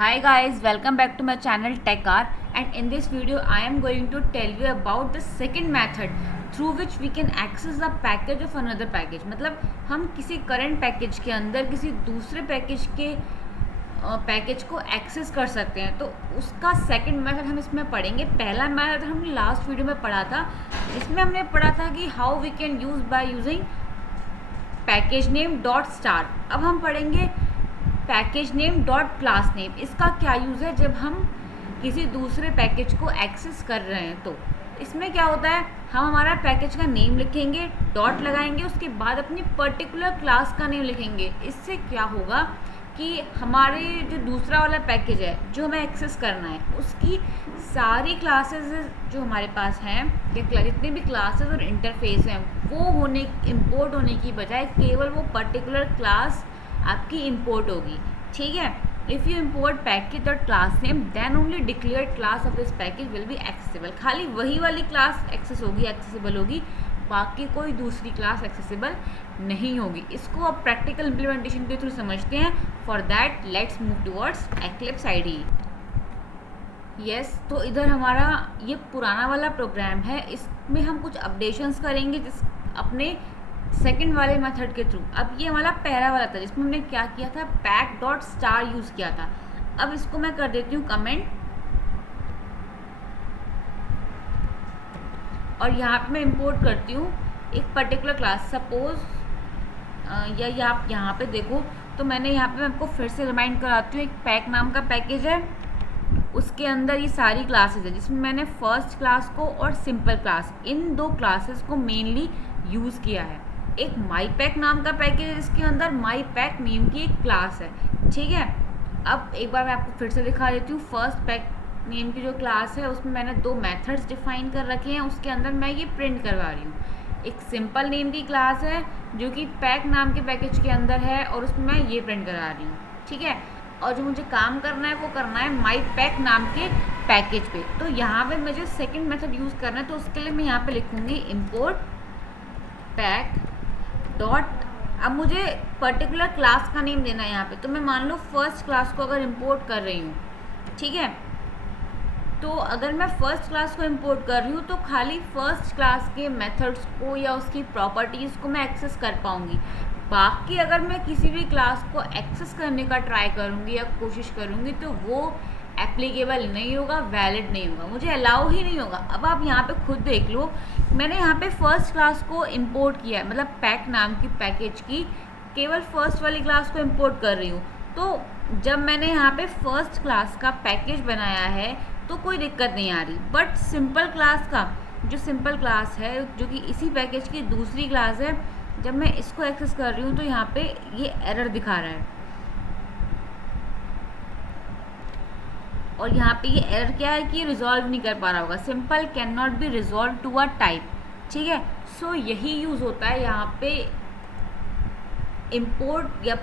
Hi guys, welcome back to my channel TechR, and in this video I am going to tell you about the second method through which we can access the package of another package. मतलब हम किसी current package के अंदर किसी दूसरे package के package को access कर सकते हैं, तो उसका सेकंड मेथड हम इसमें पढ़ेंगे। पहला मेथड हमने लास्ट वीडियो में पढ़ा था, जिसमें हमने पढ़ा था कि how we can use by using package name dot star. अब हम पढ़ेंगे package name dot class name. इसका क्या यूज़ है जब हम किसी दूसरे पैकेज को एक्सेस कर रहे हैं। तो इसमें क्या होता है, हम हमारा पैकेज का नेम लिखेंगे, डॉट लगाएंगे, उसके बाद अपनी पर्टिकुलर क्लास का नेम लिखेंगे। इससे क्या होगा कि हमारे जो दूसरा वाला पैकेज है जो हमें एक्सेस करना है, उसकी सारी क्लासेस जो हमारे पास हैं या जितनी भी क्लासेस और इंटरफेस हैं, वो इंपोर्ट होने की बजाय केवल वो पर्टिकुलर क्लास आपकी इंपोर्ट होगी। ठीक है, if you import package dot class name then only declared class of this package will be accessible. खाली वही वाली क्लास एक्सेसिबल होगी, बाकी कोई दूसरी क्लास एक्सेसिबल नहीं होगी। इसको अब प्रैक्टिकल इम्प्लीमेंटेशन के थ्रू समझते हैं। For that let's move towards eclipse IDE. Yes, तो इधर हमारा ये पुराना वाला प्रोग्राम है, इसमें हम कुछ अपडेशंस करेंगे जिस अपने सेकंड वाले मेथड के थ्रू। अब ये हमारा पहला वाला था जिसमें हमने क्या किया था, पैक डॉट स्टार यूज़ किया था। अब इसको मैं कर देती हूँ कमेंट, और यहाँ पे मैं इंपोर्ट करती हूँ एक पर्टिकुलर क्लास। सपोज या आप यहाँ पे देखो, तो मैंने यहाँ पे मैं आपको फिर से रिमाइंड कराती हूँ, एक पैक नाम का पैकेज है, उसके अंदर ये सारी क्लासेस है, जिसमें मैंने फर्स्ट क्लास को और सिंपल क्लास, इन दो क्लासेस को मेनली यूज़ किया है। एक माई पैक नाम का पैकेज है, जिसके अंदर माई पैक नेम की एक क्लास है। ठीक है, अब एक बार मैं आपको फिर से दिखा देती हूँ। फर्स्ट पैक नेम की जो क्लास है, उसमें मैंने दो मेथड्स डिफाइन कर रखे हैं, उसके अंदर मैं ये प्रिंट करवा रही हूँ। एक सिंपल नेम की क्लास है जो कि पैक नाम के पैकेज के अंदर है, और उसमें मैं ये प्रिंट करा रही हूँ। ठीक है, और जो मुझे काम करना है वो करना है माई पैक नाम के पैकेज पे। तो यहाँ पे मुझे सेकंड मेथड यूज़ करना है, तो उसके लिए मैं यहाँ पे लिखूँगी इम्पोर्ट पैक डॉट। अब मुझे पर्टिकुलर क्लास का नेम देना है यहाँ पे, तो मैं मान लो फर्स्ट क्लास को अगर इंपोर्ट कर रही हूँ। ठीक है, तो अगर मैं फर्स्ट क्लास को इंपोर्ट कर रही हूँ तो खाली फर्स्ट क्लास के मेथड्स को या उसकी प्रॉपर्टीज़ को मैं एक्सेस कर पाऊँगी। बाकी अगर मैं किसी भी क्लास को एक्सेस करने का ट्राई करूँगी या कोशिश करूँगी तो वो एप्लीकेबल नहीं होगा, वैलिड नहीं होगा, मुझे अलाउ ही नहीं होगा। अब आप यहाँ पे खुद देख लो, मैंने यहाँ पे फर्स्ट क्लास को इंपोर्ट किया है, मतलब पैक नाम की पैकेज की केवल फर्स्ट वाली क्लास को इंपोर्ट कर रही हूँ। तो जब मैंने यहाँ पे फर्स्ट क्लास का पैकेज बनाया है तो कोई दिक्कत नहीं आ रही, बट सिंपल क्लास का जो सिंपल क्लास है जो कि इसी पैकेज की दूसरी क्लास है, जब मैं इसको एक्सेस कर रही हूँ तो यहाँ पे ये एरर दिखा रहा है। और यहाँ पे ये एरर क्या है कि ये रिजॉल्व नहीं कर पा रहा होगा, simple can not be resolved to a type. ठीक है, सो यही यूज़ होता है यहाँ पे इम्पोर्ट या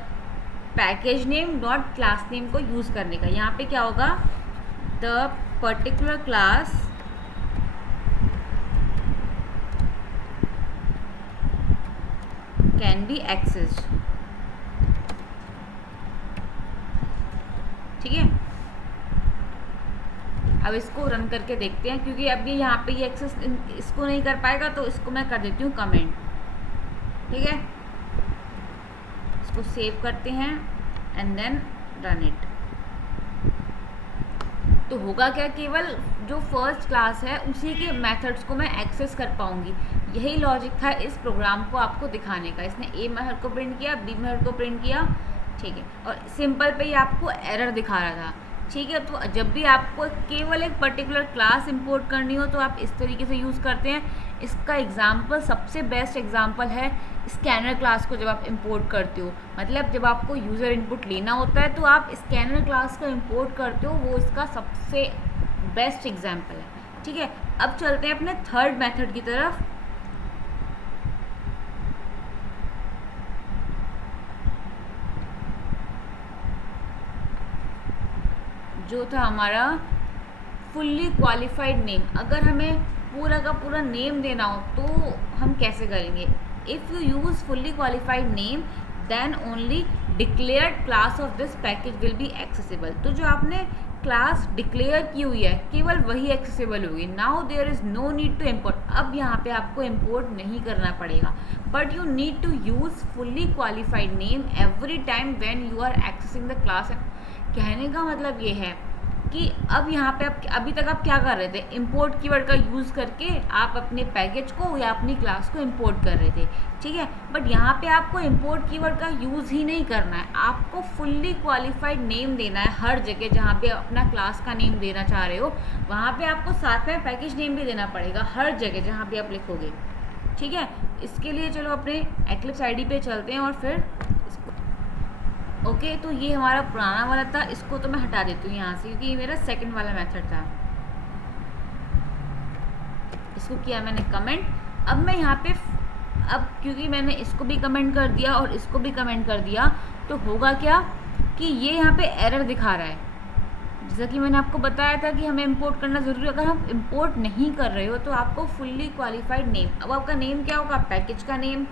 package name dot class name को यूज़ करने का। यहाँ पे क्या होगा, the particular class can be accessed. ठीक है, अब इसको रन करके देखते हैं, क्योंकि अभी यहाँ पे ये एक्सेस इसको नहीं कर पाएगा, तो इसको मैं कर देती हूँ कमेंट। ठीक है, इसको सेव करते हैं एंड देन रन इट। तो होगा क्या, केवल जो फर्स्ट क्लास है उसी के मेथड्स को मैं एक्सेस कर पाऊंगी। यही लॉजिक था इस प्रोग्राम को आपको दिखाने का। इसने ए मेथड को प्रिंट किया, बी मेथड को प्रिंट किया। ठीक है, और सिंपल पे ही आपको एरर दिखा रहा था। ठीक है, तो जब भी आपको केवल एक पर्टिकुलर क्लास इंपोर्ट करनी हो तो आप इस तरीके से यूज़ करते हैं। इसका एग्जांपल, सबसे बेस्ट एग्जांपल है स्कैनर क्लास को जब आप इंपोर्ट करते हो। मतलब जब आपको यूज़र इनपुट लेना होता है तो आप स्कैनर क्लास को इंपोर्ट करते हो, वो इसका सबसे बेस्ट एग्जाम्पल है। ठीक है, अब चलते हैं अपने थर्ड मेथड की तरफ। जो था हमारा फुल्ली क्वालिफाइड नेम। अगर हमें पूरा का पूरा नेम देना हो तो हम कैसे करेंगे, if you use fully qualified name then only declared class of this package will be accessible. तो जो आपने क्लास डिक्लेयर की हुई है केवल वही एक्सेसिबल होगी। Now there is no need to import. अब यहाँ पे आपको इम्पोर्ट नहीं करना पड़ेगा, but you need to use fully qualified name every time when you are accessing the class. कहने का मतलब ये है कि अब यहाँ पे आप अभी तक आप क्या कर रहे थे, इंपोर्ट कीवर्ड का यूज़ करके आप अपने पैकेज को या अपनी क्लास को इंपोर्ट कर रहे थे, ठीक है। बट यहाँ पे आपको इंपोर्ट कीवर्ड का यूज़ ही नहीं करना है, आपको फुल्ली क्वालिफाइड नेम देना है हर जगह जहाँ पे अपना क्लास का नेम देना चाह रहे हो। वहाँ पे आपको साथ में पैकेज नेम भी देना पड़ेगा हर जगह जहाँ पे आप लिखोगे, ठीक है। इसके लिए चलो अपने एक्लिप्स आईडी पे चलते हैं और फिर ओके तो ये हमारा पुराना वाला था, इसको तो मैं हटा देती हूँ यहाँ से क्योंकि ये मेरा सेकंड वाला मेथड था। इसको किया मैंने कमेंट। अब मैं यहाँ पे अब क्योंकि मैंने इसको भी कमेंट कर दिया और इसको भी कमेंट कर दिया तो होगा क्या कि ये यहाँ पे एरर दिखा रहा है। जैसा कि मैंने आपको बताया था कि हमें इंपोर्ट करना ज़रूरी है। अगर हम इंपोर्ट नहीं कर रहे हो तो आपको फुल्ली क्वालिफाइड नेम, अब आपका नेम क्या होगा, पैकेज का नेम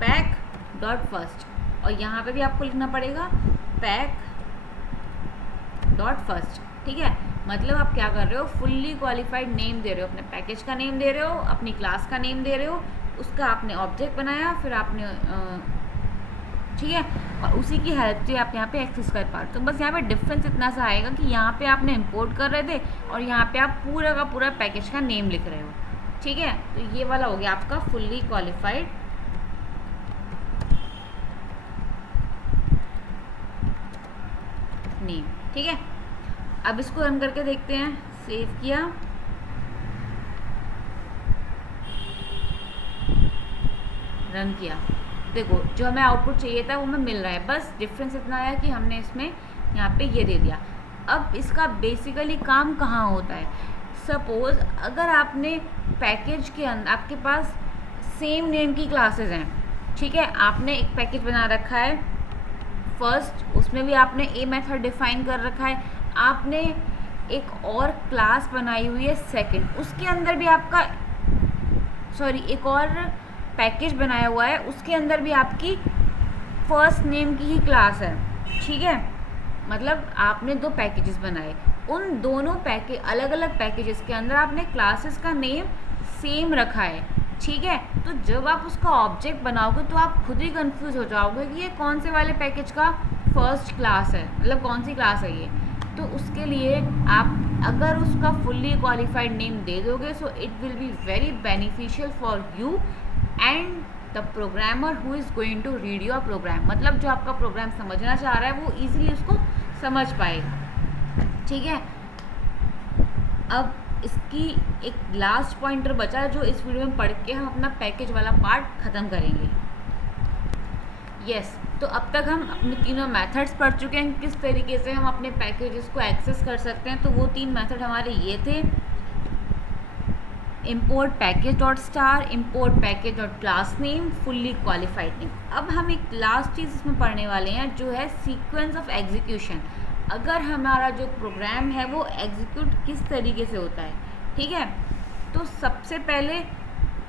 पैक डॉट फर्स्ट, और यहाँ पे भी आपको लिखना पड़ेगा पैक डॉट फर्स्ट, ठीक है। मतलब आप क्या कर रहे हो, फुल्ली क्वालिफाइड नेम दे रहे हो, अपने पैकेज का नेम दे रहे हो, अपनी क्लास का नेम दे रहे हो, उसका आपने ऑब्जेक्ट बनाया, फिर आपने ठीक है, और उसी की हेल्प से आप यहाँ पे एक्सेस कर पा रहे हो। तो बस यहाँ पे डिफरेंस इतना सा आएगा कि यहाँ पे आपने इंपोर्ट कर रहे थे और यहाँ पे आप पूरा का पूरा पैकेज का नेम लिख रहे हो, ठीक है। तो ये वाला हो गया आपका फुल्ली क्वालिफाइड नेम, ठीक है। अब इसको रन करके देखते हैं। सेव किया, रन किया, देखो जो हमें आउटपुट चाहिए था वो हमें मिल रहा है। बस डिफरेंस इतना आया कि हमने इसमें यहाँ पे ये दे दिया। अब इसका बेसिकली काम कहाँ होता है, सपोज अगर आपने पैकेज के अंदर आपके पास सेम नेम की क्लासेस हैं, ठीक है, आपने एक पैकेज बना रखा है फर्स्ट, उसमें भी आपने ए मेथड डिफाइन कर रखा है, आपने एक और क्लास बनाई हुई है सेकंड, उसके अंदर भी आपका एक और पैकेज बनाया हुआ है, उसके अंदर भी आपकी फर्स्ट नेम की ही क्लास है, ठीक है। मतलब आपने दो पैकेजेस बनाए, उन दोनों अलग अलग पैकेजेस के अंदर आपने क्लासेस का नेम सेम रखा है, ठीक है। तो जब आप उसका ऑब्जेक्ट बनाओगे तो आप खुद ही कंफ्यूज हो जाओगे कि ये कौन से वाले पैकेज का फर्स्ट क्लास है, मतलब कौन सी क्लास है ये। तो उसके लिए आप अगर उसका फुल्ली क्वालिफाइड नेम दे दोगे so it will be very beneficial for you and the programmer who is going to read your program. मतलब जो आपका प्रोग्राम समझना चाह रहा है वो ईजिली उसको समझ पाएगा, ठीक है। अब इसकी एक लास्ट पॉइंटर बचा जो इस वीडियो में पढ़ के हम अपना पैकेज वाला पार्ट ख़त्म करेंगे। यस, तो अब तक हम अपने तीनों मेथड्स पढ़ चुके हैं किस तरीके से हम अपने पैकेजेस को एक्सेस कर सकते हैं। तो वो तीन मेथड हमारे ये थे, import package dot star, import package dot class name, fully qualified name। अब हम एक लास्ट चीज़ इसमें पढ़ने वाले हैं जो है सीक्वेंस ऑफ एग्जीक्यूशन। अगर हमारा जो प्रोग्राम है वो एग्जीक्यूट किस तरीके से होता है, ठीक है। तो सबसे पहले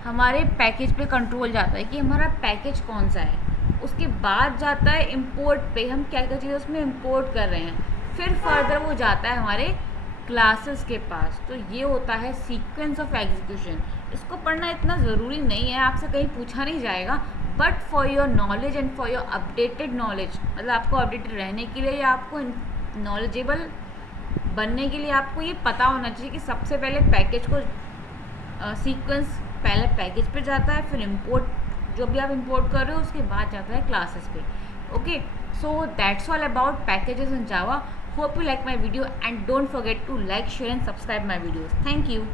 हमारे पैकेज पे कंट्रोल जाता है कि हमारा पैकेज कौन सा है, उसके बाद जाता है इंपोर्ट पे, हम क्या क्या चीज़ें उसमें इंपोर्ट कर रहे हैं, फिर फर्दर वो जाता है हमारे क्लासेस के पास। तो ये होता है सीक्वेंस ऑफ एग्जीक्यूशन। इसको पढ़ना इतना ज़रूरी नहीं है, आपसे कहीं पूछा नहीं जाएगा, but for your knowledge and for your updated knowledge, मतलब आपको अपडेटेड रहने के लिए या आपको नॉलेजेबल बनने के लिए आपको ये पता होना चाहिए कि सबसे पहले पैकेज को सीक्वेंस पहले पैकेज पे जाता है, फिर इंपोर्ट जो भी आप इंपोर्ट कर रहे हो उसके बाद जाता है क्लासेस पे। Okay, so that's all about packages in Java. Hope you like my video and don't forget to like, share and subscribe my videos. Thank you.